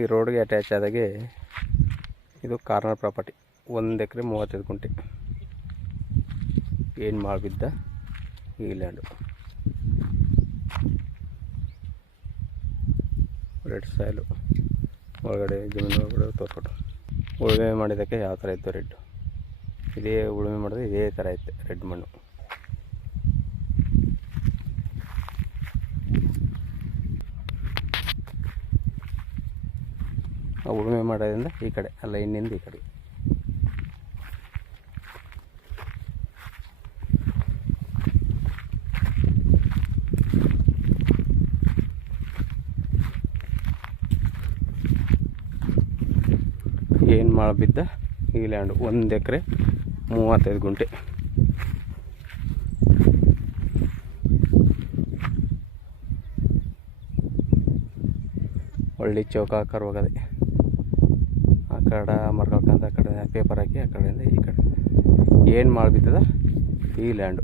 ಈ ರೋಡ್ಗೆ ಅಟ್ಯಾಚ್ ಆದಾಗೆ ಇದು ಕಾರ್ನರ್ ಪ್ರಾಪರ್ಟಿ. 1 ಎಕರೆ 35 ಗುಂಟೆ. ಏನು ಮಾಡಿಬಿದ್ದ ಈ ಲ್ಯಾಂಡು. ರೆಡ್ ಸಾಯಿಲು ಒಳಗಡೆ ಜಮೀನು ಒಳಗಡೆ ತೋರ್ಕೊಟ್ಟು ಉಳುಮೆ ಮಾಡಿದ್ದಕ್ಕೆ ಯಾವ ಥರ ಇತ್ತು ರೆಡ್. ಇದೇ ಉಳುಮೆ ಮಾಡಿದ್ರೆ ಇದೇ ಥರ ಇತ್ತು ರೆಡ್ ಮಣ್ಣು. ಉಳುಮೆ ಮಾಡೋದ್ರಿಂದ ಈ ಕಡೆ ಅಲ್ಲ, ಇನ್ನಿಂದ ಈ ಕಡೆ. ಏನು ಮಾಡಿಬಿದ್ದ ಈ ಲ್ಯಾಂಡು. 1 ಎಕರೆ 35 ಗುಂಟೆ. ಒಳ್ಳೆ ಚೌಕಾಕಾರ ಹೋಗದೆ. ಆ ಕಡೆ ಮರ್ಕೊಳ್ಕಂತ ಆ ಕಡೆ ಪೇಪರ್ ಹಾಕಿ ಆ ಕಡೆಯಿಂದ ಈ ಕಡೆ ಏನು ಮಾಡಿಬಿದ್ದದ ಈ ಲ್ಯಾಂಡು.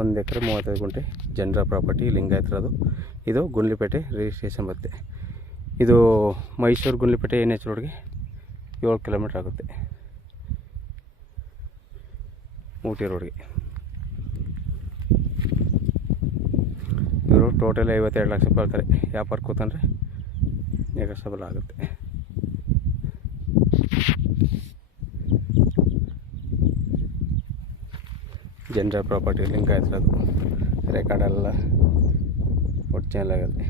1 ಎಕರೆ 35 ಗುಂಟೆ ಜನರ ಪ್ರಾಪರ್ಟಿ, ಲಿಂಗಾಯತ್ರದು. ಇದು ಗುಂಡ್ಲುಪೇಟೆ ರಿಜಿಸ್ಟ್ರೇಷನ್ ಬರುತ್ತೆ. ಇದು ಮೈಸೂರು ಗುಂಡ್ಲುಪೇಟೆ NH ರೋಡ್ಗೆ 7 ಕಿಲೋಮೀಟ್ರ್ ಆಗುತ್ತೆ. ಊಟಿ ರೋಡ್ಗೆ. ಇವರು ಟೋಟಲ್ 52 ಲಕ್ಷ ರೂಪಾಯಿ ಹೇಳ್ತಾರೆ. ವ್ಯಾಪಾರ ಕೂತಂದರೆ ನೆಗೋಷಿಯಬಲ್ ಆಗುತ್ತೆ. ಜನರ ಪ್ರಾಪರ್ಟಿ, ಲಿಂಗಾಯತ್ರದು. ರೆಕಾರ್ಡೆಲ್ಲ ಒರಿಜಿನಲ್ ಆಗುತ್ತೆ.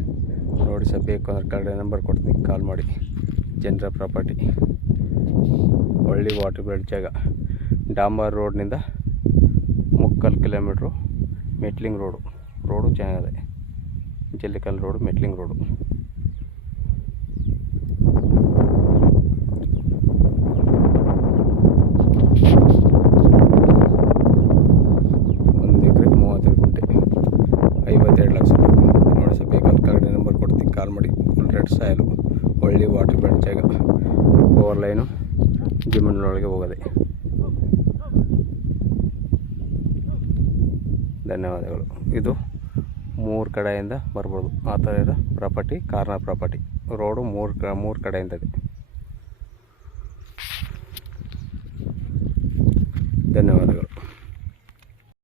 ನೋಡಿ ಸರ್, ಬೇಕು ಅಂದ್ರೆ ಕಡೆ ನಂಬರ್ ಕೊಡ್ತೀನಿ, ಕಾಲ್ ಮಾಡಿ. ಜನರ ಪ್ರಾಪರ್ಟಿ, ಒಳ್ಳೆ ವಾಟರ್ ಬೆಲ್ಟ್ ಜಾಗ. ಡಾಂಬರ್ ರೋಡ್ನಿಂದ 3 ಕಿಲೋಮೀಟ್ರು ಮೆಟ್ಲಿಂಗ್ ರೋಡು ಚೆನ್ನಾಗಿದೆ. ಜಲ್ಲಿಕಲ್ ರೋಡು, ಮೆಟ್ಲಿಂಗ್ ರೋಡು. ನೋಡಿ ಸರ್, ಬೇಕಾದ ಕಡೆ ನಂಬರ್ ಕೊಡ್ತೀನಿ, ಕಾಲ್ ಮಾಡಿ. ರೆಡ್ ಸಾಯಿಲು, ಒಳ್ಳೆ ವಾಟರ್ ಬೆಲ್ಟ್ ಜಾಗ. ಓವರ್ ಲೈನು ಜಮೀನಿನೊಳಗೆ ಹೋಗೋದೆ. ಧನ್ಯವಾದಗಳು. ಇದು 3 ಕಡೆಯಿಂದ ಬರ್ಬೋದು. ಆ ಥರ ಇರೋ ಪ್ರಾಪರ್ಟಿ ಕಾರ್ನರ್ ಪ್ರಾಪರ್ಟಿ. ರೋಡು 3 ಕಡೆಯಿಂದ ಇದೆ. ಧನ್ಯವಾದಗಳು.